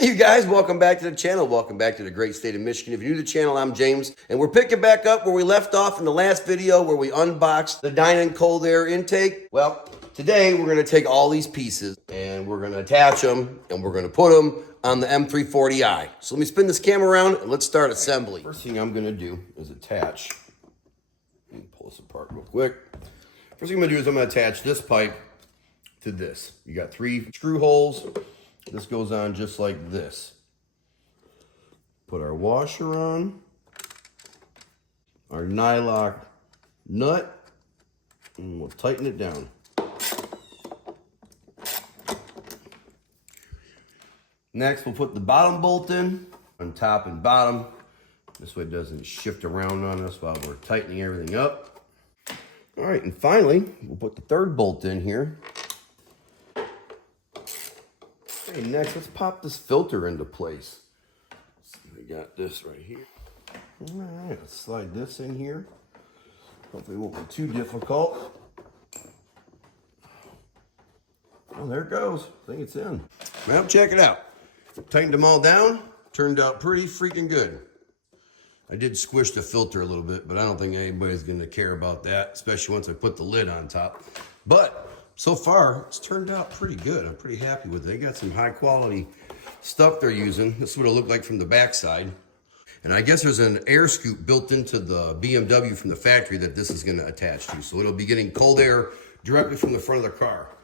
Hey you guys, welcome back to the channel. Welcome back to the great state of Michigan. If you're new to the channel, I'm James, and we're picking back up where we left off in the last video where we unboxed the Dinan cold air intake. Well, today we're gonna take all these pieces and we're gonna attach them and we're gonna put them on the M340i. So let me spin this camera around and let's start assembly. First thing I'm gonna do is attach. Let me pull this apart real quick. First thing I'm gonna do is I'm gonna attach this pipe to this. You got 3 screw holes. This goes on just like this. Put our washer on, our nylock nut, and we'll tighten it down. Next, we'll put the bottom bolt in on top and bottom. This way it doesn't shift around on us while we're tightening everything up. All right, and finally, we'll put the third bolt in here. Okay, next, let's pop this filter into place. So we got this right here. All right, let's slide this in here. Hopefully it won't be too difficult. Oh, there it goes. I think it's in. Well, check it out. Tightened them all down. Turned out pretty freaking good. I did squish the filter a little bit, but I don't think anybody's going to care about that, especially once I put the lid on top. But so far, it's turned out pretty good. I'm pretty happy with it. They got some high quality stuff they're using. This is what it'll look like from the backside. And I guess there's an air scoop built into the BMW from the factory that this is gonna attach to. So it'll be getting cold air directly from the front of the car.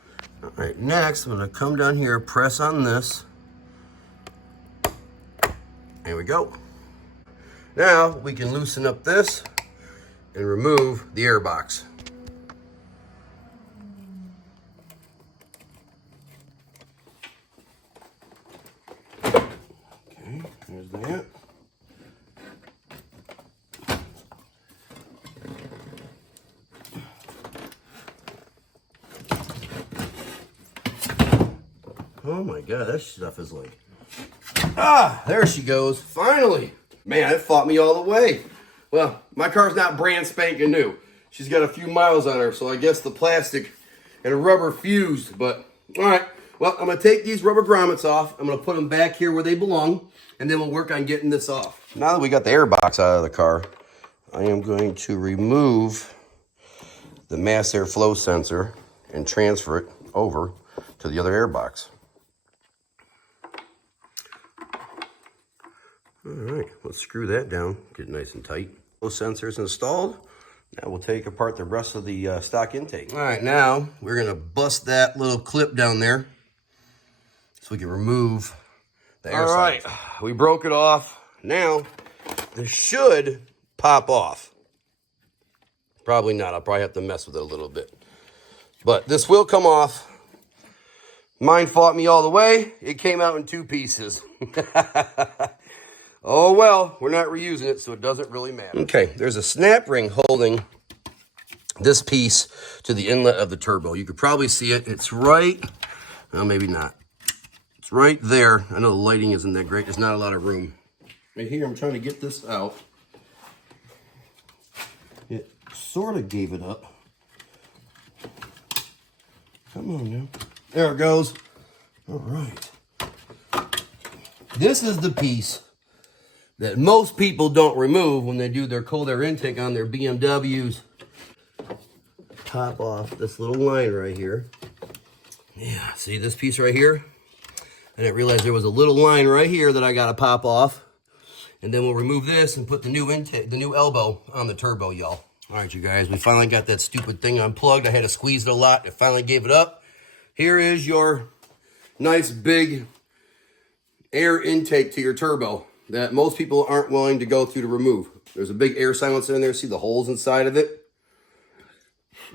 All right, next I'm gonna come down here, press on this. There we go. Now we can loosen up this and remove the air box. There's that. Oh my God, that stuff is like, there she goes, finally. Man, it fought me all the way. Well, my car's not brand spanking new. She's got a few miles on her, so I guess the plastic and rubber fused, but all right. Well, I'm gonna take these rubber grommets off. I'm gonna put them back here where they belong, and then we'll work on getting this off. Now that we got the air box out of the car, I am going to remove the mass airflow sensor and transfer it over to the other air box. All right, let's screw that down, get it nice and tight. Those sensors installed. Now we'll take apart the rest of the stock intake. All right, now we're gonna bust that little clip down there so we can remove the air. All right, we broke it off. Now, this should pop off. Probably not, I'll probably have to mess with it a little bit. But this will come off. Mine fought me all the way. It came out in 2 pieces. Oh well, we're not reusing it, so it doesn't really matter. Okay, there's a snap ring holding this piece to the inlet of the turbo. You could probably see it. It's right, well, maybe not. It's right there. I know the lighting isn't that great. There's not a lot of room. Right here, I'm trying to get this out. It sort of gave it up. Come on now. There it goes. All right. This is the piece that most people don't remove when they do their cold air intake on their BMWs. Pop off this little line right here. Yeah, see this piece right here? I didn't realize there was a little line right here that I gotta pop off. And then we'll remove this and put the new intake, the new elbow on the turbo, y'all. All right, you guys, we finally got that stupid thing unplugged. I had to squeeze it a lot. It finally gave it up. Here is your nice big air intake to your turbo that most people aren't willing to go through to remove. There's a big air silencer in there. See the holes inside of it?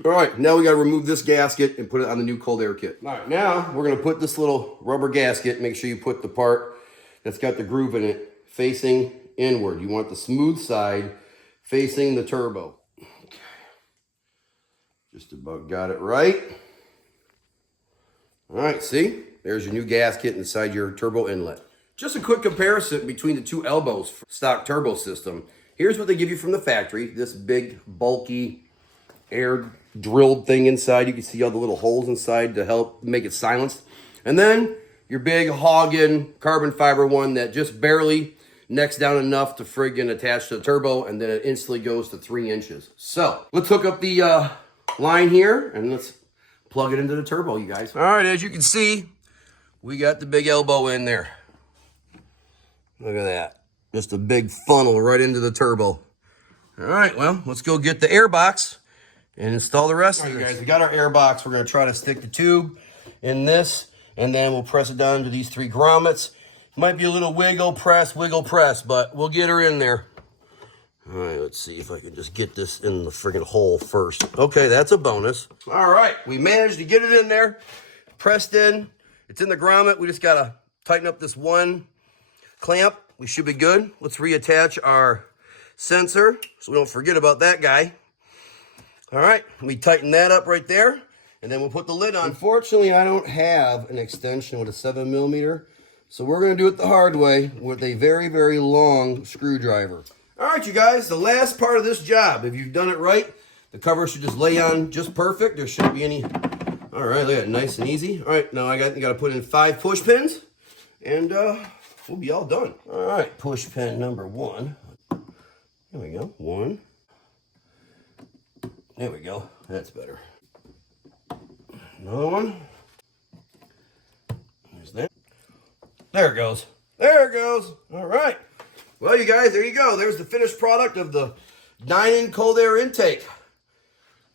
All right, now we gotta remove this gasket and put it on the new cold air kit. All right, now we're gonna put this little rubber gasket, make sure you put the part that's got the groove in it facing inward. You want the smooth side facing the turbo. Okay. Just about got it right. All right, see? There's your new gasket inside your turbo inlet. Just a quick comparison between the 2 elbows for stock turbo system. Here's what they give you from the factory. This big, bulky, air drilled thing inside. You can see all the little holes inside to help make it silenced. And then your big Hagen carbon fiber one that just barely necks down enough to friggin' attach to the turbo, and then it instantly goes to 3 inches. So let's hook up the line here and let's plug it into the turbo, you guys. All right, as you can see, we got the big elbow in there. Look at that. Just a big funnel right into the turbo. All right, well, let's go get the airbox and install the rest of it. All right, guys, we got our airbox. We're gonna try to stick the tube in this, and then we'll press it down into these 3 grommets. Might be a little wiggle press, but we'll get her in there. All right, let's see if I can just get this in the friggin' hole first. Okay, that's a bonus. All right, we managed to get it in there, pressed in. It's in the grommet. We just gotta tighten up this one clamp. We should be good. Let's reattach our sensor so we don't forget about that guy. All right, we tighten that up right there, and then we'll put the lid on. Unfortunately, I don't have an extension with a 7mm. So we're going to do it the hard way with a very, very long screwdriver. All right, you guys, the last part of this job. If you've done it right, the cover should just lay on just perfect. There shouldn't be any. All right, look at it, nice and easy. All right, now you got to put in 5 push pins, and we'll be all done. All right, push pin number 1. There we go, 1. There we go, that's better. Another one. There's that. There it goes. There it goes. All right. Well, you guys, there you go. There's the finished product of the Dinan cold air intake.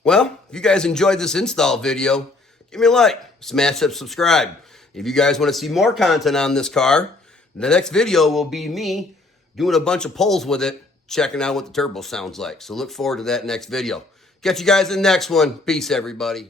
Well, if you guys enjoyed this install video, give me a like, smash that subscribe. If you guys want to see more content on this car, the next video will be me doing a bunch of pulls with it, checking out what the turbo sounds like. So look forward to that next video. Catch you guys in the next one. Peace, everybody.